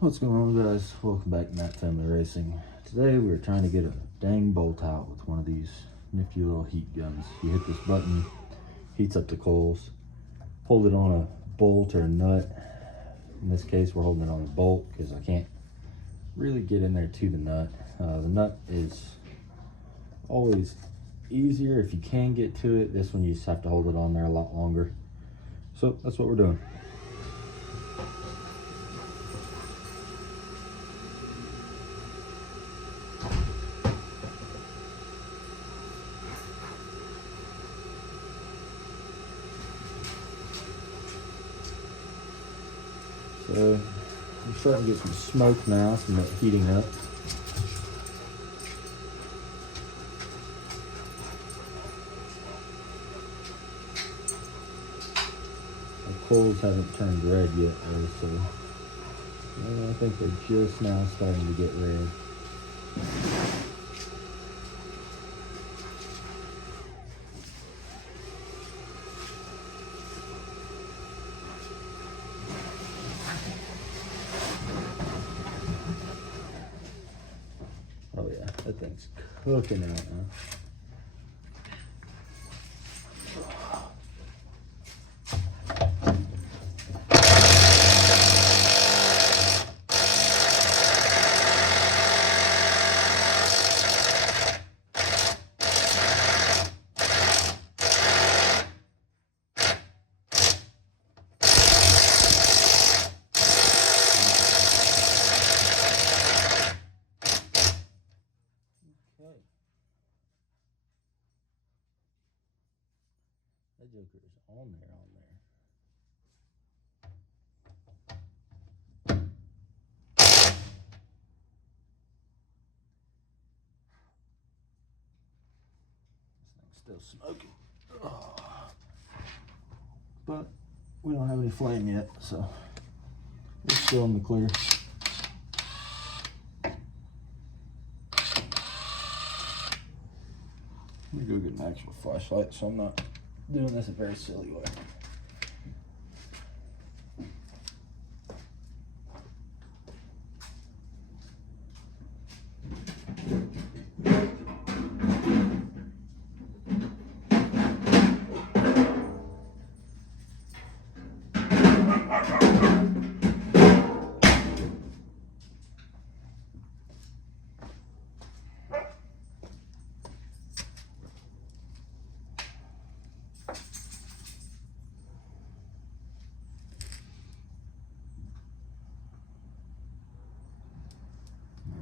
What's going on, guys? Welcome back to Matt Family Racing. Today we're trying to get a dang bolt out with one of these nifty little heat guns. You hit this button, heats up the coals. Hold it on a bolt or a nut. In this case we're holding it on a bolt because I can't really get in there to the nut. The nut is always easier if you can get to it. This one you just have to hold it on there a lot longer. So that's what we're doing. So we're starting to get some smoke now, some heating up. The coals haven't turned red yet though, so I think they're just now starting to get red. Oh yeah, that thing's cooking out now. That joker is on there. This thing's still smoking. Oh. But we don't have any flame yet, so we're still in the clear. Let me go get an actual flashlight so I'm not doing this a very silly way.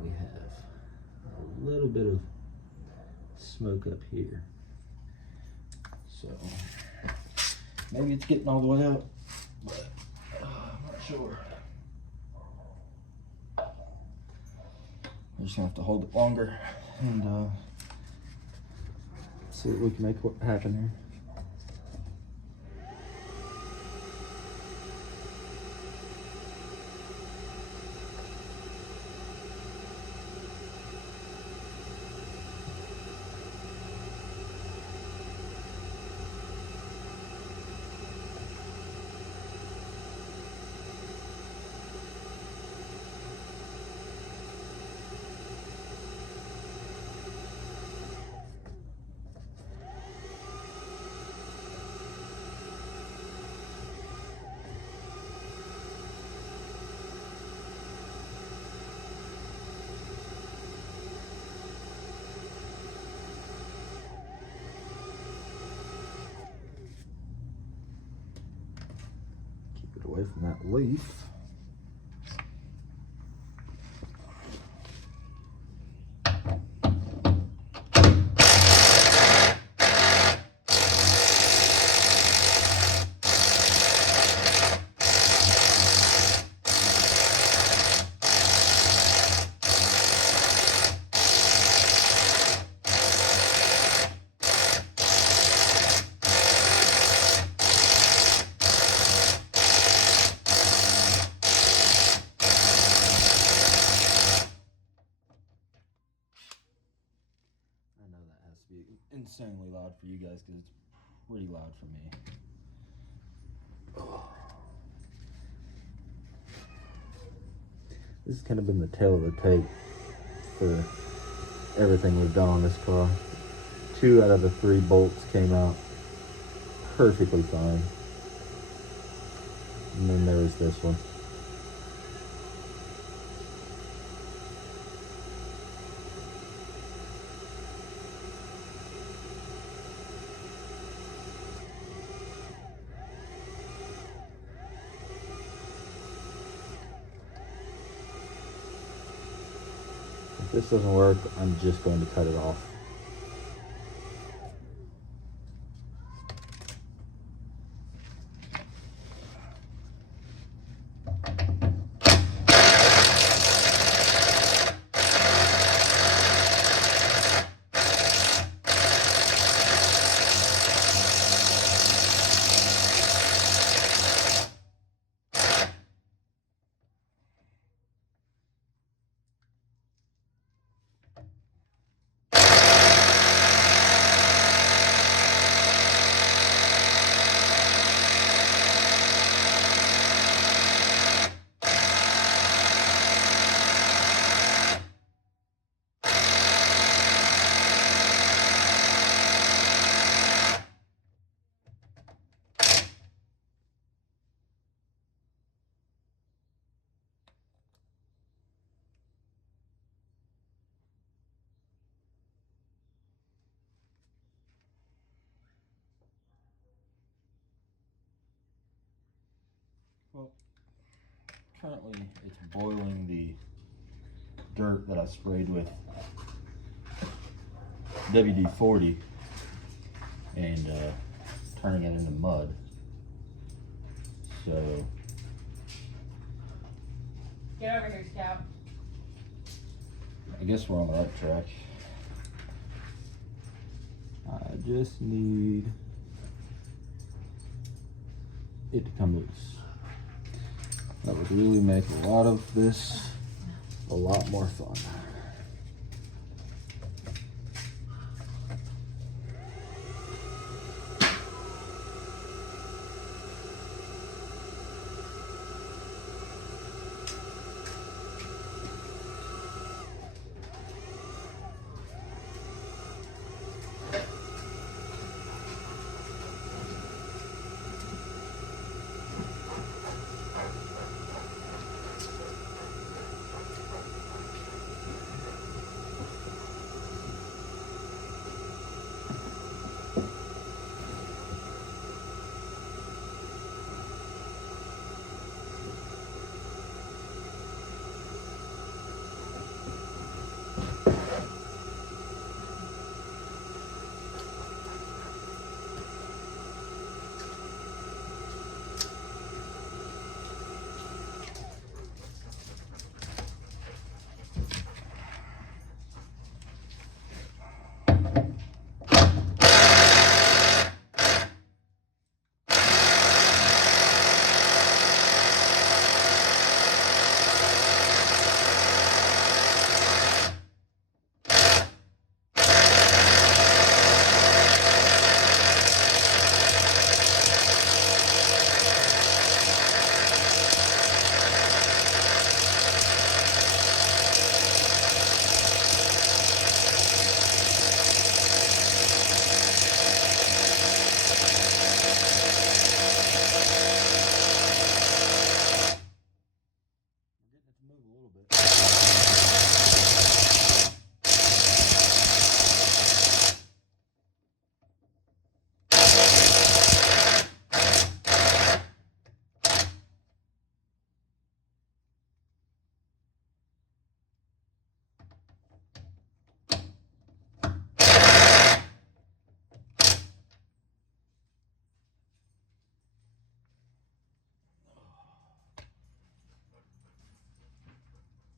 We have a little bit of smoke up here, so maybe it's getting all the way out, but I'm not sure. We're just gonna have to hold it longer and see what we can make happen here. Away from that leaf. Insanely loud for you guys because it's pretty loud for me. This has kind of been the tail of the tape for everything we've done on this car. 2 out of the 3 bolts came out perfectly fine. And then there was this one. If this doesn't work, I'm just going to cut it off. Well, currently it's boiling the dirt that I sprayed with WD-40 and turning it into mud. So get over here, Scout. I guess we're on the right track. I just need it to come loose. That would really make a lot of this a lot more fun.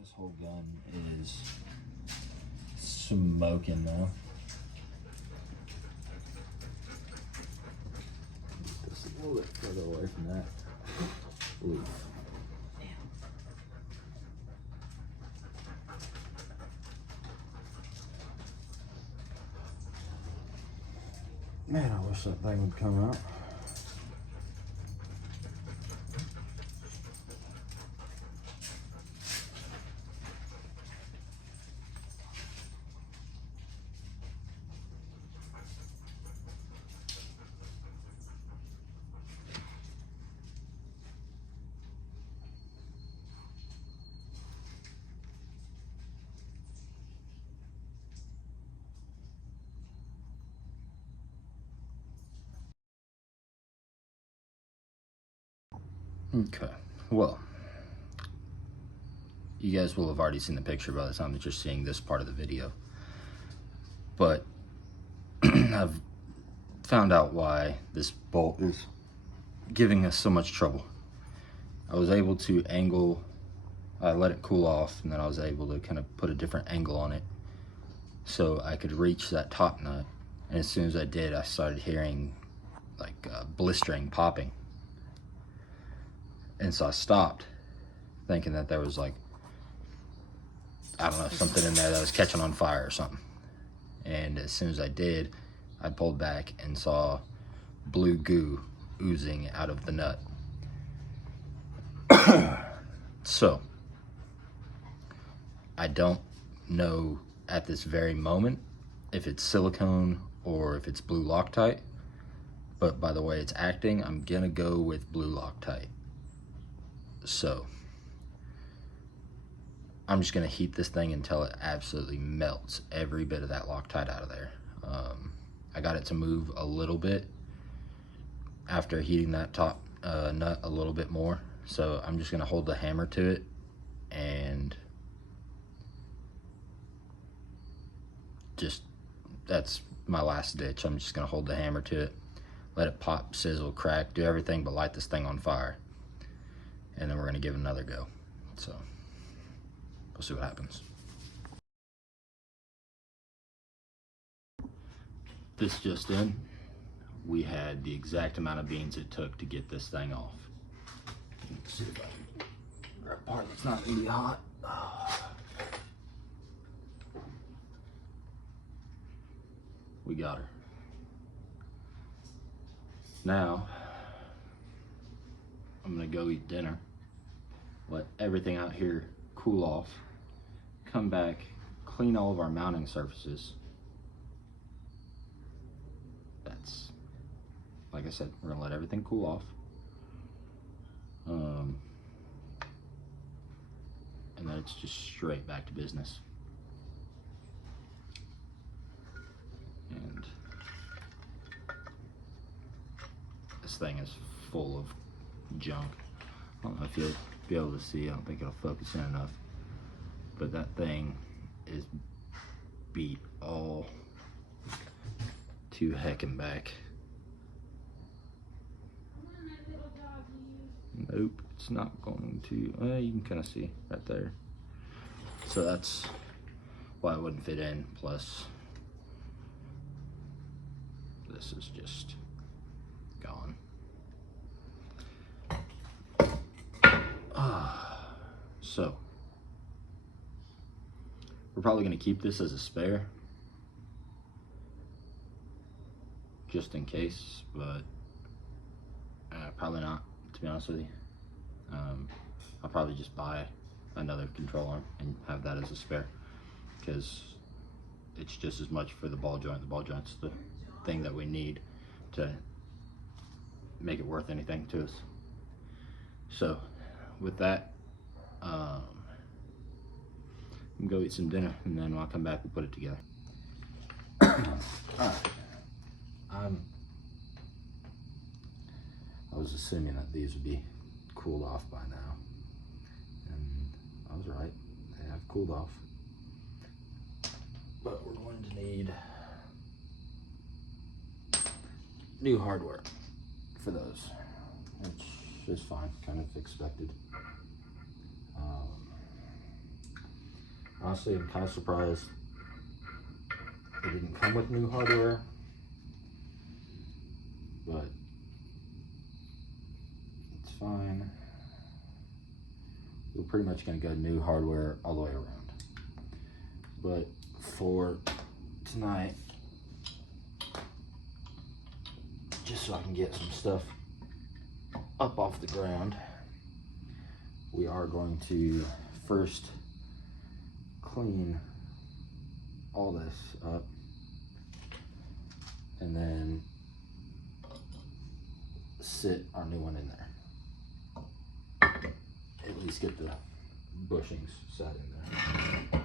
This whole gun is smoking now. Just a little bit further away from that leaf. Man, I wish that thing would come out. Okay, well, you guys will have already seen the picture by the time that you're seeing this part of the video. But I've found out why this bolt is giving us so much trouble. I was able to angle, I let it cool off, and then I was able to kind of put a different angle on it so I could reach that top nut. And as soon as I did, I started hearing like blistering, popping. And so I stopped, thinking that there was like, I don't know, something in there that was catching on fire or something. And as soon as I did, I pulled back and saw blue goo oozing out of the nut. So, I don't know at this very moment if it's silicone or if it's blue Loctite, but by the way it's acting, I'm gonna go with blue Loctite. So, I'm just gonna heat this thing until it absolutely melts every bit of that Loctite out of there. I got it to move a little bit after heating that top nut a little bit more. So I'm just gonna hold the hammer to it, and just, that's my last ditch. I'm just gonna hold the hammer to it, let it pop, sizzle, crack, do everything but light this thing on fire. And then we're gonna give it another go. So we'll see what happens. This just in, we had the exact amount of beans it took to get this thing off. Let's see if I can grab a part that's not gonna be hot. We got her. Now, I'm gonna go eat dinner, let everything out here cool off, come back, clean all of our mounting surfaces. That's, like I said, we're gonna let everything cool off. And then it's just straight back to business. And this thing is full of junk. I don't know if you'll be able to see, I don't think it'll focus in enough, but that thing is beat all to heck and back. Nope, it's not going to. You can kind of see right there. So that's why it wouldn't fit in. Plus, this is just gone. So, we're probably going to keep this as a spare, just in case, but probably not, to be honest with you. I'll probably just buy another control arm and have that as a spare, because it's just as much for the ball joint. The ball joint's the thing that we need to make it worth anything to us. So with that, I'm gonna go eat some dinner, and then when I come back, we'll put it together. Alright. I was assuming that these would be cooled off by now, and I was right. They have cooled off, but we're going to need new hardware for those, which is fine, kind of expected. Honestly, I'm kind of surprised it didn't come with new hardware, but it's fine. We're pretty much going to go new hardware all the way around. But for tonight, just so I can get some stuff up off the ground, we are going to first clean all this up, and then sit our new one in there. At least get the bushings set in there.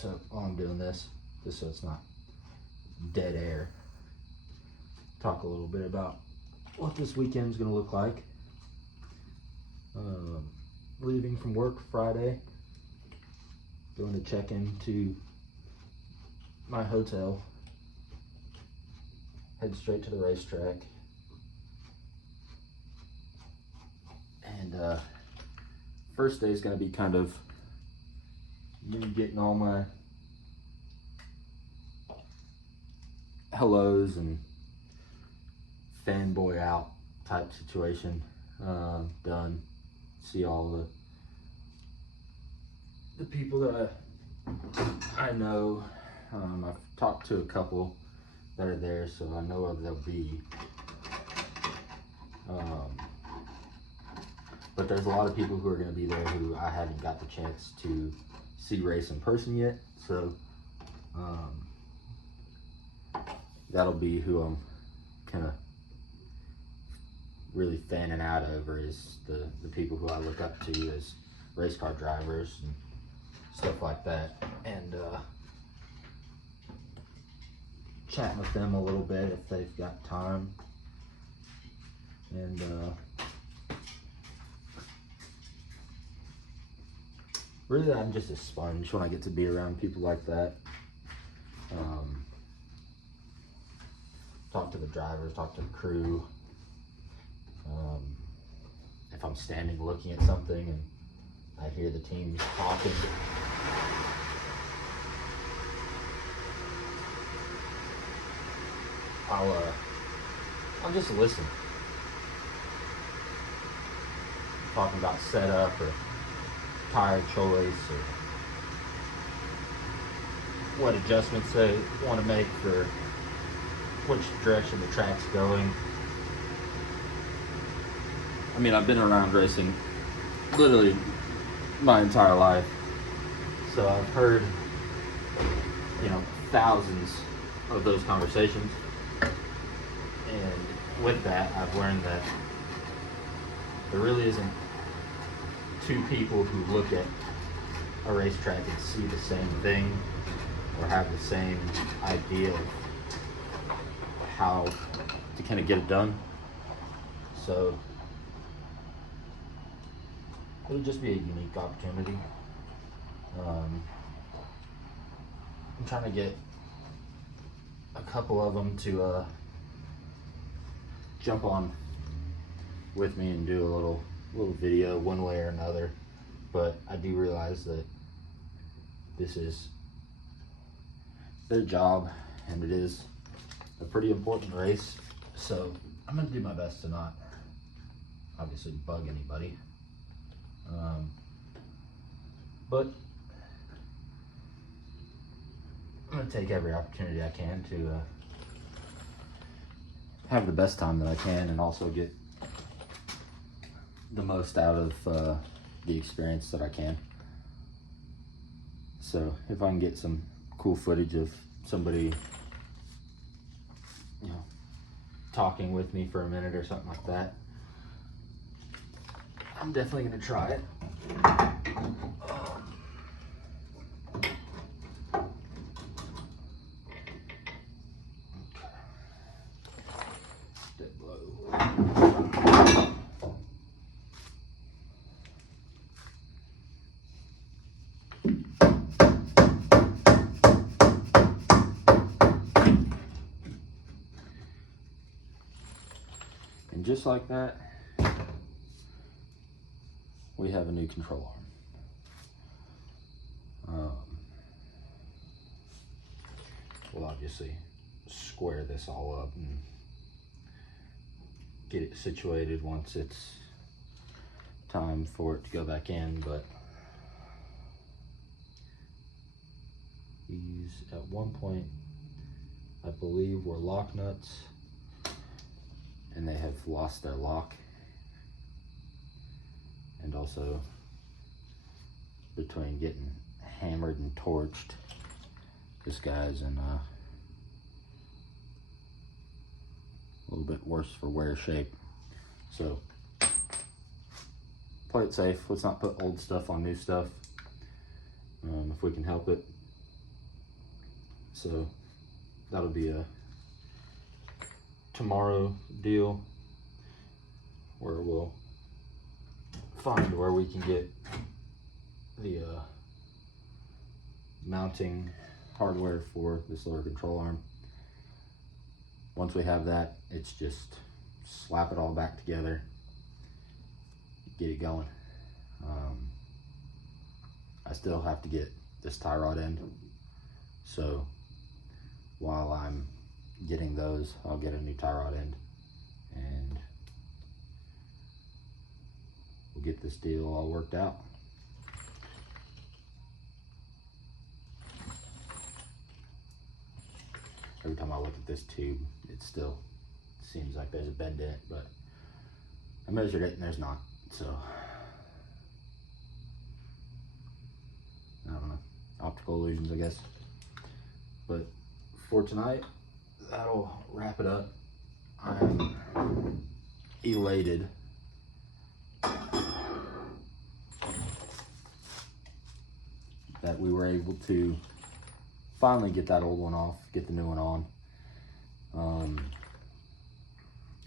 So while I'm doing this, just so it's not dead air, talk a little bit about what this weekend's gonna look like. Leaving from work Friday, going to check into my hotel, head straight to the racetrack, and first day is going to be kind of me getting all my hellos and fanboy out type situation done. See all the people that I know. I've talked to a couple that are there, so I know where they'll be. But there's a lot of people who are going to be there who I haven't got the chance to see race in person yet. So that'll be who I'm kind of really fanning out over, is the people who I look up to as race car drivers and stuff like that. And chatting with them a little bit if they've got time. And really, I'm just a sponge when I get to be around people like that. Talk to the drivers, talk to the crew. If I'm standing looking at something and I hear the team talking, I'll just listen. Talking about setup or tire choice or what adjustments they want to make for which direction the track's going. I mean, I've been around racing literally my entire life, so I've heard, thousands of those conversations. And with that, I've learned that there really isn't two people who look at a racetrack and see the same thing or have the same idea of how to kind of get it done. So it'll just be a unique opportunity. I'm trying to get a couple of them to jump on with me and do a little video one way or another. But I do realize that this is their job and it is a pretty important race. So I'm gonna do my best to not obviously bug anybody. But I'm gonna take every opportunity I can to have the best time that I can and also get the most out of the experience that I can. So if I can get some cool footage of somebody, talking with me for a minute or something like that, I'm definitely gonna try it. Dead low. And just like that, we have a new control arm. We'll obviously square this all up and get it situated once it's time for it to go back in, but these at one point I believe were lock nuts and they have lost their lock. And also between getting hammered and torched, this guy's in a little bit worse for wear shape. So play it safe. Let's not put old stuff on new stuff if we can help it. So that'll be a tomorrow deal where we'll find where we can get the mounting hardware for this little control arm. Once we have that, it's just slap it all back together, get it going. I still have to get this tie rod end, so while I'm getting those, I'll get a new tie rod end and we'll get this deal all worked out. Every time I look at this tube, it still seems like there's a bend in it, but I measured it and there's not, so I don't know, optical illusions, I guess. But for tonight, that'll wrap it up. I'm elated that we were able to finally get that old one off, get the new one on.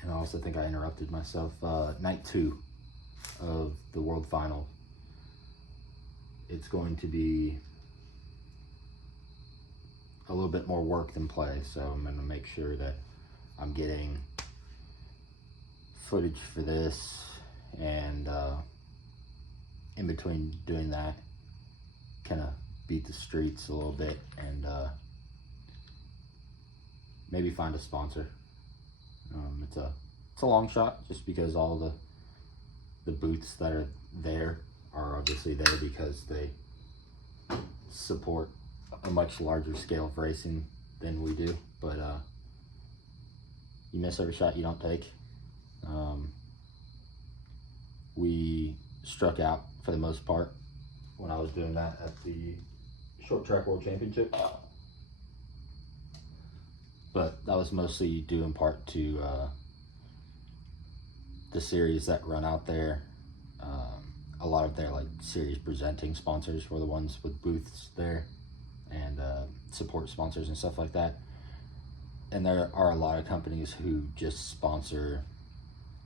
And I also think I interrupted myself. Night 2 of the World Final. It's going to be a little bit more work than play, so I'm going to make sure that I'm getting footage for this, and in between doing that, kind of beat the streets a little bit and maybe find a sponsor. It's a long shot, just because all the booths that are there are obviously there because they support a much larger scale of racing than we do. But you miss every shot you don't take. We struck out for the most part when I was doing that at the Short Track World Championship, but that was mostly due in part to the series that run out there. A lot of their series presenting sponsors were the ones with booths there, and support sponsors and stuff like that. And there are a lot of companies who just sponsor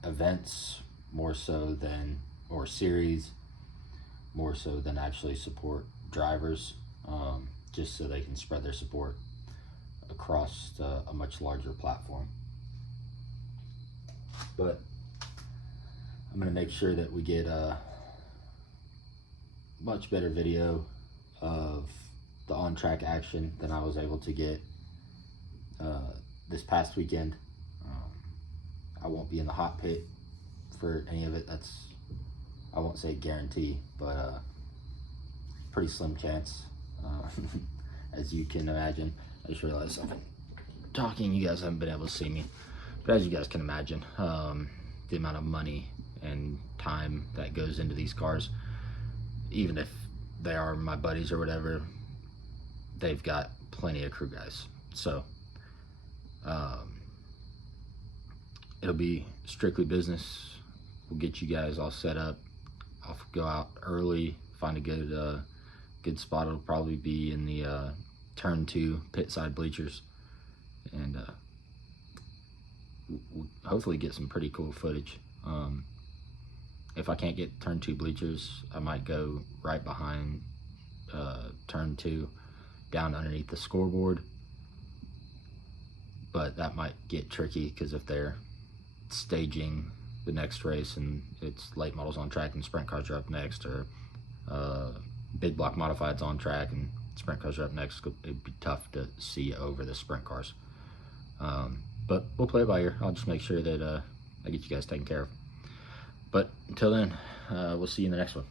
events more so than, or series more so than actually support drivers, just so they can spread their support across a much larger platform. But I'm going to make sure that we get a much better video of the on-track action than I was able to get this past weekend. I won't be in the hot pit for any of it. That's, I won't say guarantee, but pretty slim chance. As you can imagine, I just realized I'm talking, you guys haven't been able to see me, but as you guys can imagine, the amount of money and time that goes into these cars, even if they are my buddies or whatever, they've got plenty of crew guys. So it'll be strictly business. We'll get you guys all set up. I'll go out early, find a good spot. It'll probably be in the turn 2 pit side bleachers, and we'll hopefully get some pretty cool footage. If I can't get turn 2 bleachers, I might go right behind turn 2 down underneath the scoreboard, but that might get tricky because if they're staging the next race and it's late models on track and sprint cars are up next, or big block modifieds on track and sprint cars are up next, it'd be tough to see over the sprint cars. But we'll play it by ear. I'll just make sure that I get you guys taken care of. But until then, we'll see you in the next one.